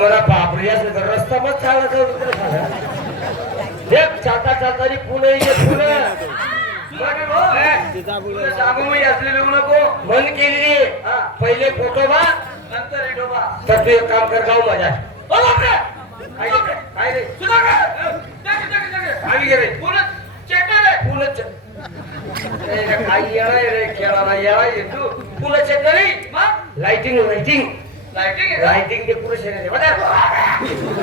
मला बापरे रस्ता मग चालता पुणे पुणे. तुला नको. केलेली. पहिले फोटो बा. नंतर व्हिडिओ बा. तर तू एक काम कर गाव माझ्या. काय रे? काय रे आम्ही गेले. पुणे चेक काही येणार येणार तू. पुणे चेक करी लाइटिंग लाइटिंग लाइटिंग लाइटिंग ते पुरुष आहे बघा.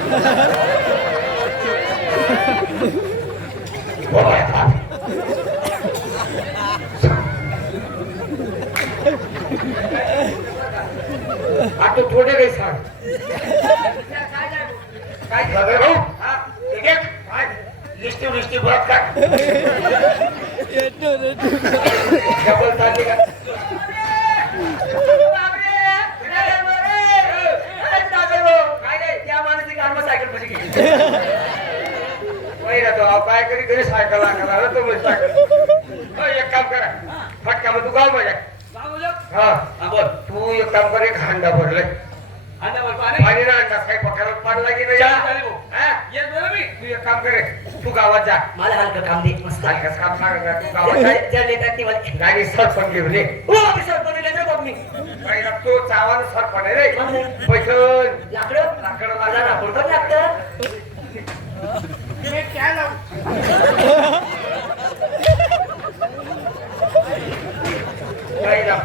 आता थोडे काही सांग. काय भाऊ हा, ठीक आहे? काय? लिस्टी लिस्टी बघ. का डबल चालली का? काय करी घरी सायकल लागणार तो म्हणजे सायकल हो, एक काम करा. फटका मग तू गाव माझ्या हा. बोल तू एक काम कर एक हांडा भरलाय. पाणी? ना अंडा काही पकायला पाणी लागेल नाही हा? तू एक काम करे तू गावात जा. मला हलकं काम दे. मस्त. हलकंच काम सांग तू गावात जा. नेत्यात ती गाडी सरपण घेऊन ये. ओ ऑफिसर बनवले तर बघ मी. पहिला तो चावान सरपण रे. पैठण. लाकडं? लाकडं लागणार लाकूड पण लागतं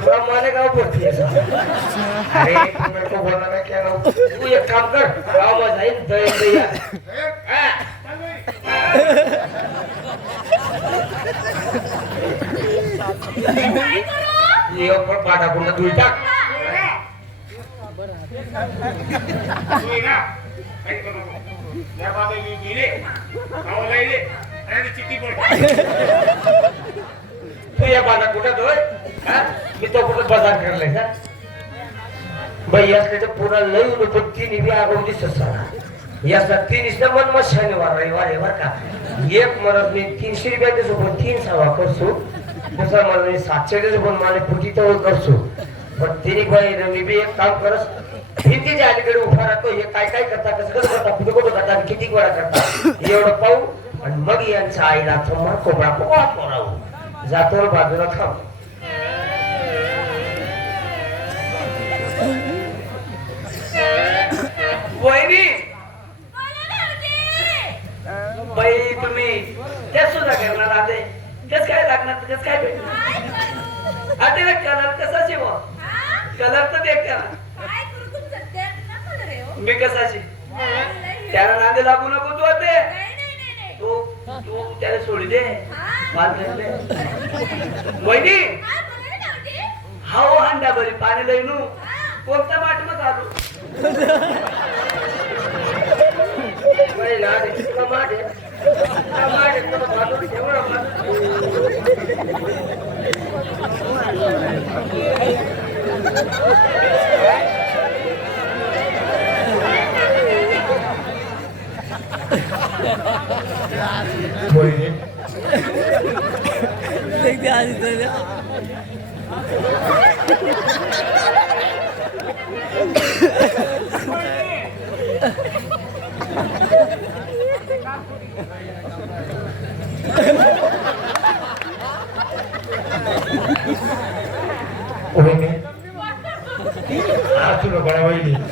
पुरा मालेगाव भरती आहे सर. अरे तू मेरे को बोलना मैं क्या रहा तू एक काम कर गाव में. ये ऊपर पाटा कुंडा दूर तू या कुठं दोय मी तो कुठं बाजार करलाय का बाई असले तर पुन्हा लई तीन याचा तीन मन मग शनिवार रविवार का एक मरत मी तीनशे रुपयाच्या सोबत तीन सवा करसो दुसरा मला मी सातशे सोबत मला पुटी तर करसो पण तिने बाई मी बी एक काम करस भीतीच्या अलीकडे उभा राहतो हे काय काय करता कसं कसं करता कुठं कुठं करता आणि किती वेळा करता एवढं पाहू आणि मग यांच्या आईला थोडा कोबडा कोबा पोरावू. जातो बाजूला थांब. वहिनी! बाई तुम्ही तेच सुद्धा करणार आता तेच काय लागणार? तेच काय भेटणार? आता कलर कसा शिव कलर तर देख त्याला मी कसाची? त्याला नांदे लागू नको तू ते तू तू त्याला सोडी दे. वहिनी. हा अंडा बरी पाणी लईनू कोणता बाट मग आलो पहिला आधी कमाल आहे. कमाल आहे, तुला बाजूला ठेवलं बाजूला. वहिनी आज तुला बडा वहिनी तू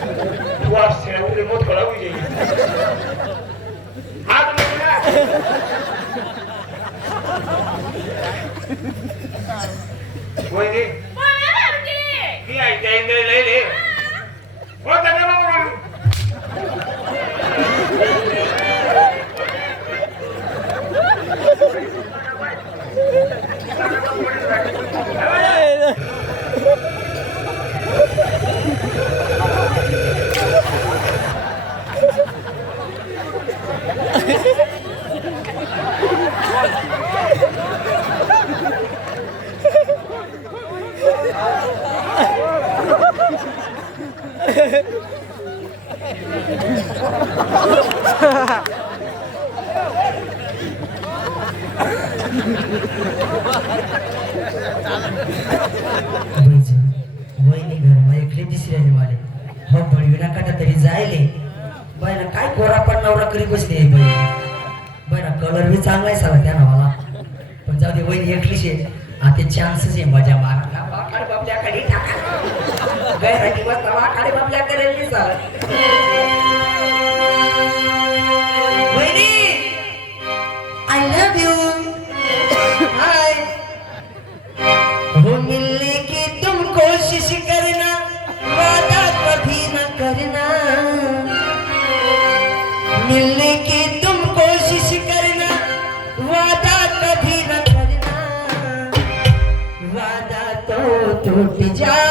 जाऊ दे वहिनी एकलीच आहे. आता चान्सच आहे मजा मारायला वाखाडे बाबल्याकडे टाका. गैर दिवस वाखाडे बाबल्याकडे नाही वहिनी! आय लव्ह यू टूट जाता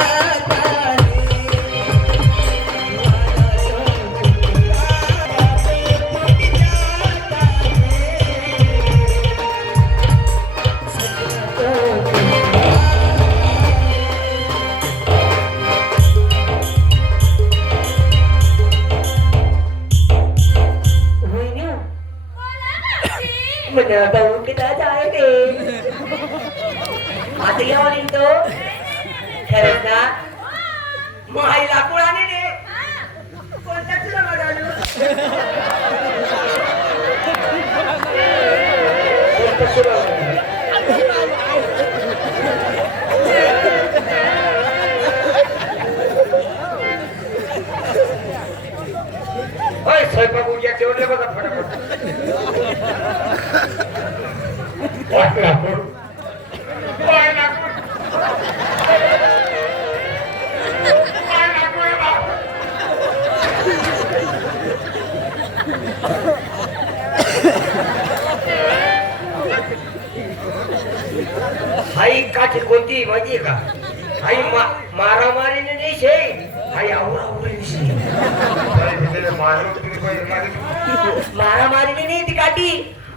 मारामारीने नाही ती काठी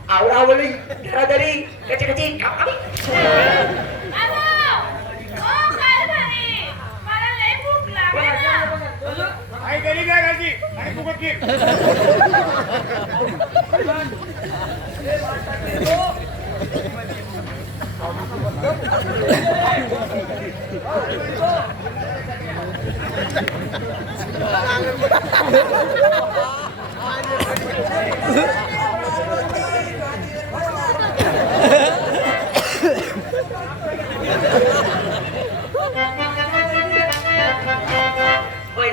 आवरावली धराधरी कची कची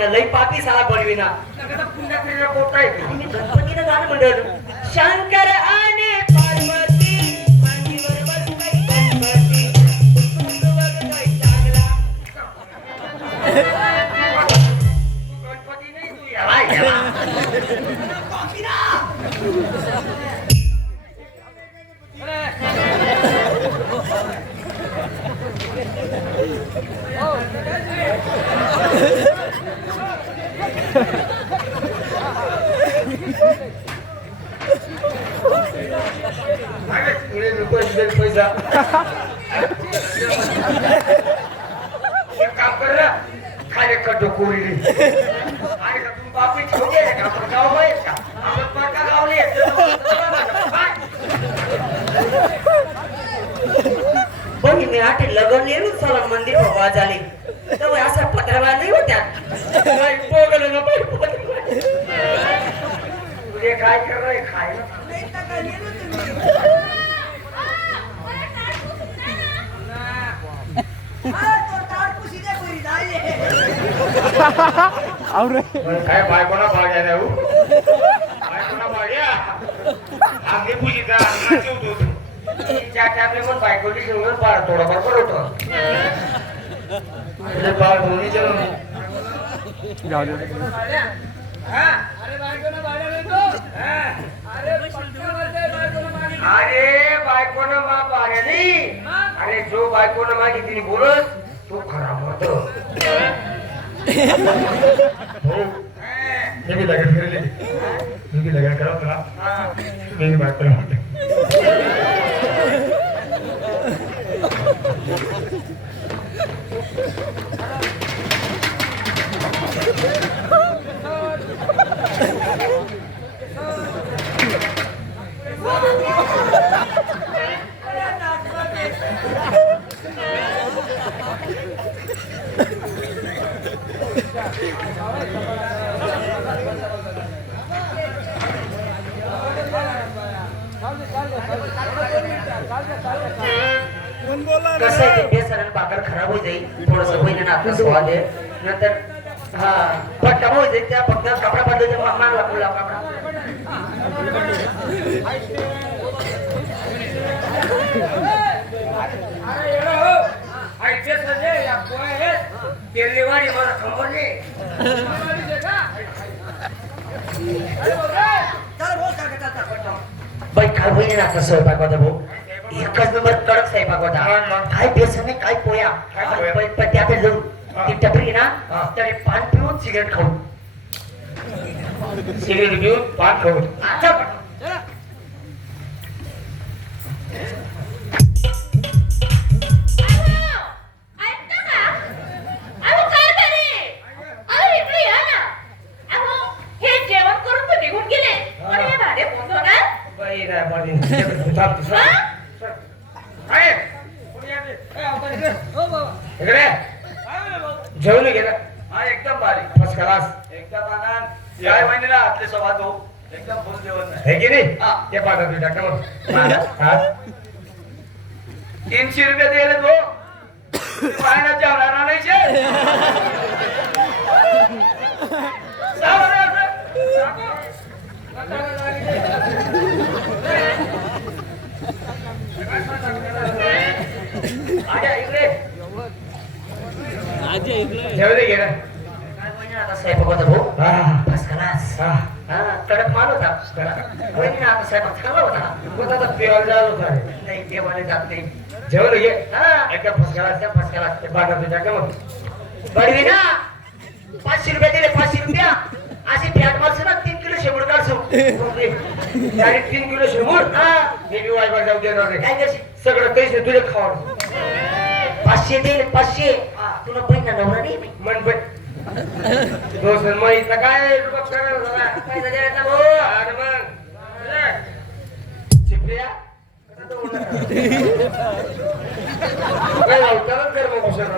लई पापी साला बनविना पुण्या पोट आहे आणि मी गणपतीनं गाणं म्हणलं शंकर आणि पार्वती मांडीवर बसलाय गणपती. गणपती नाही तू याला पैसा काम कर बापी ठेवले का आपण गाव का आपण मी आठ लग्न नेरून साला मंदिर बाबा झाले तेव्हा असा पत्रवा नाही होत्या. तुझे काय करणार खायला पण काय बायकोना बाग्या देऊ बायकोना बाग्या आम्ही पूजिता आम्ही त्या टाकले पण बायकोली ठेवून पार थोडंफार बरं होतं बाळ दोन्ही जण अरे बायकोनं मा नाही अरे जो बायकोनं माझी तिने बोलत तो खरा मत हो. मी बी लग्न केलेले मी बी लग्न करा. मी बायकोला म्हणतो. जाईल त्या फक्त कपडा बदलायचा मा- मागला पुढला कपडा मला खबर नाही. बाई काय होईल ना आता स्वयंपाक होता भाऊ एकच नंबर कडक स्वयंपाक होता काय बेसन नाही काय पोया? पण त्या ती टपरी ना. तरी पान पिऊन सिगरेट खाऊन सिगरेट घेऊन काय ना आता भाऊ? हा. हा. हा कडक माल होता. होईल ना आता स्वयंपाक चांगला होता. मग आता पेवायला होतं. नाही जात नाही. जेवण घे हा. मग? बडवी ना? पाचशे रुपये दिले पाचशे रुपया. अशी फॅट मारसं ना तीन किलो शेंबूड काढसो डायरेक्ट तीन किलो शिरमूड हा. मी बी वायफाय जाऊ देणार नाही काय करशील? सगळं पैसे तुझे खावा पाचशे दे पाचशे. नवरा नाही मग इथं काय रुबाब करणार झाला? काय झालं? रे भाऊ? अरे मग चिपऱ्या कसं तो बोलला? काय अवतारच कर मग हुशार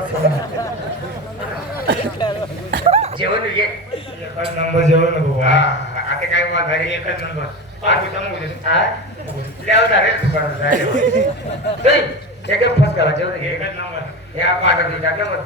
जेवण घे एकच नंबर जेवण नको आता काय मग घरी एकच नंबर पाच होता मग उद्या. रे दुकानात. जायला. चल, एकदम फर्स्ट करा जेवण घे. एकच नंबर या पाटा तू टाकलं मग.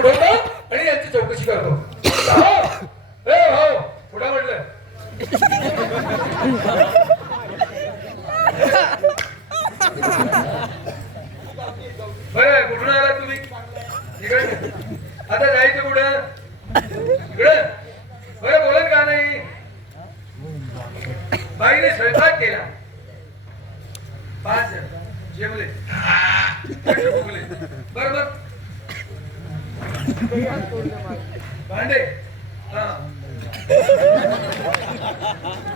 उडवतो आणि यांची चौकशी करतो. भाऊ! म्हटलं. बरं कुठून आला तुम्ही? इकडे. आता जायचं कुठं? इकडं. बरं बोलत का नाही? बाईने स्वयंपाक केला. पाच जेवले. फुगले. बरं बरं. भांडे.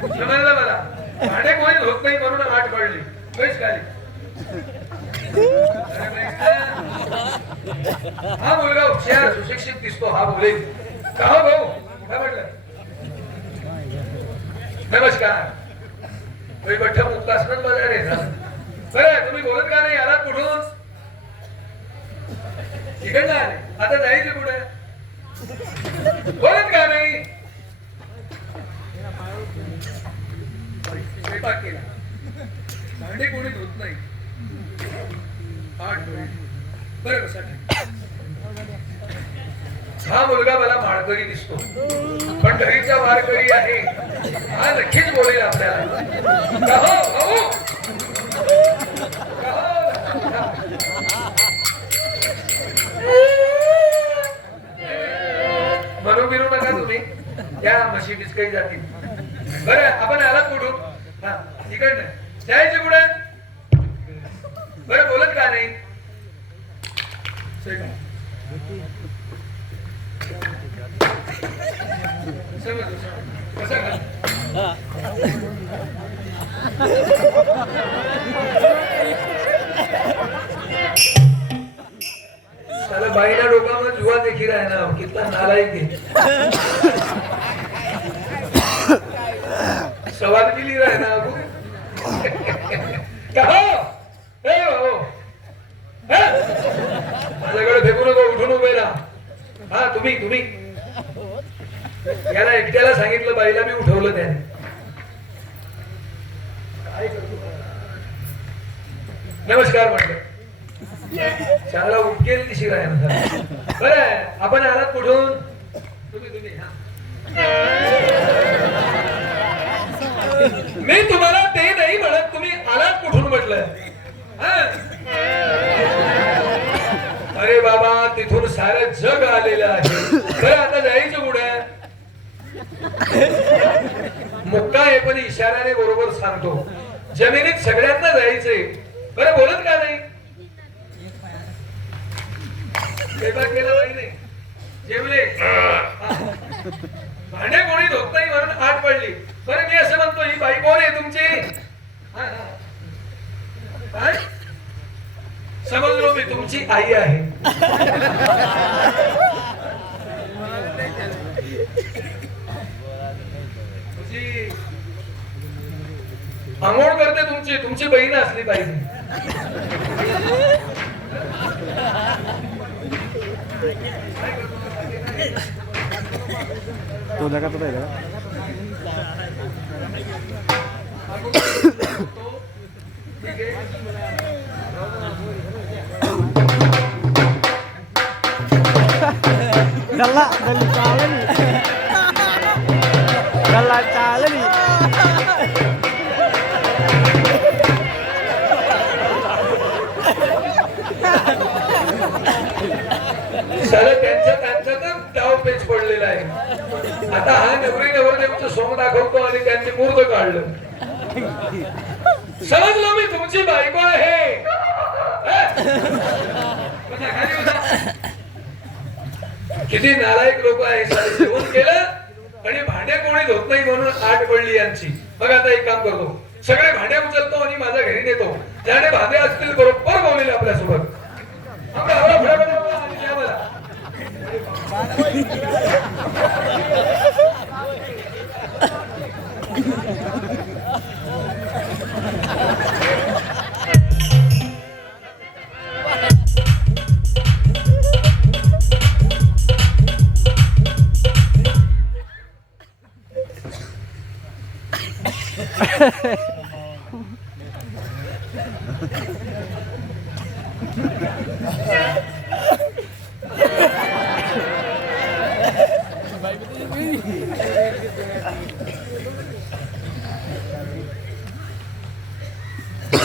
समजलं मला? भांडे कोणी होत नाही म्हणून वाट पडली. पैस खाली. हा मुलगा हुशार सुशिक्षित दिसतो हा मुले का हो भाऊ? काय म्हटलं? नमस्कार. वैभट्ट मुक्तासनच बाजार आहे बरं तुम्ही बोलत का नाही? आलात कुठून? आले आता जायचं कुठे? बोलत का नाही? स्वयंपाक केला. कोणी धुत नाही. आठ बरं हा मुलगा मला माळकरी दिसतो. पण घरीचा वारकरी आहे. हा नक्कीच बोलेल आपल्याला. म्हशी काही जातील बरं आपण आलात कुठून? हा इकडनं. जायचे कुठे? बरं बोलत का नाही? समजलं, बाईला डोकामध्ये जुवा देखील आहे ना कितना नालायक आहे. सवाल केली आहे ना हो? हो, हो. माझ्याकडे फेकू नको उठून उभे राहा. हा तुम्ही तुम्ही. याला एकट्याला सांगितलं बाईला मी उठवलं त्याने. काय करतो? नमस्कार म्हटलं चांगला उठकेल दिशी आहे ना बरं आपण आलात कुठून? तुम्ही तुम्ही हा. मी तुम्हाला ते नाही म्हणत तुम्ही आलात अरे बाबा तिथून सारं जग आलेलं आहे. बरं आता जायचं कुठे? मुक्का आहे पण इशाऱ्याने बरोबर सांगतो. जमिनीत सगळ्यांना जायचंय. बरं बोलत का नाही? केला नाही जेवले. भांडे कोणी धोत नाही म्हणून आठ पडली. बरं मी असं म्हणतो ही बाई कोण आहे तुमची? समजलो मी तुमची आई आहे. तुझी आंघोळ करते तुमची तुमची बहीण असली पाहिजे. तो जगा तो गल्ला गल्ली चालली गल्ला चालली सगळं त्यांचं त्यांचं तर डाव पेच पडलेला आहे. आता हा नवरी नवरदेवचं सोंग दाखवतो आणि त्यांनी मूर्त काढलं. समजलो मी तुमची बायको आहे. किती नालायक लोक आहे जेवण केलं आणि भांड्या कोणी धोत नाही म्हणून आठ पडली यांची. मग आता एक काम करतो. सगळे भांड्या उचलतो आणि माझ्या घरी नेतो. ज्याने भांडे असतील बरोबर बोलेले आपल्यासोबत. आपल्या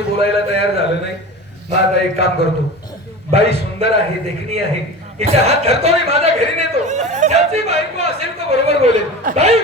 कोणी बोलायला तयार झालं नाही. मग आता एक काम करतो. बाई सुंदर आहे देखणी आहे. हिचा हात धरतो मी माझ्या घरी नेतो. त्याची बायको असेल तर बरोबर बोलेल. बाई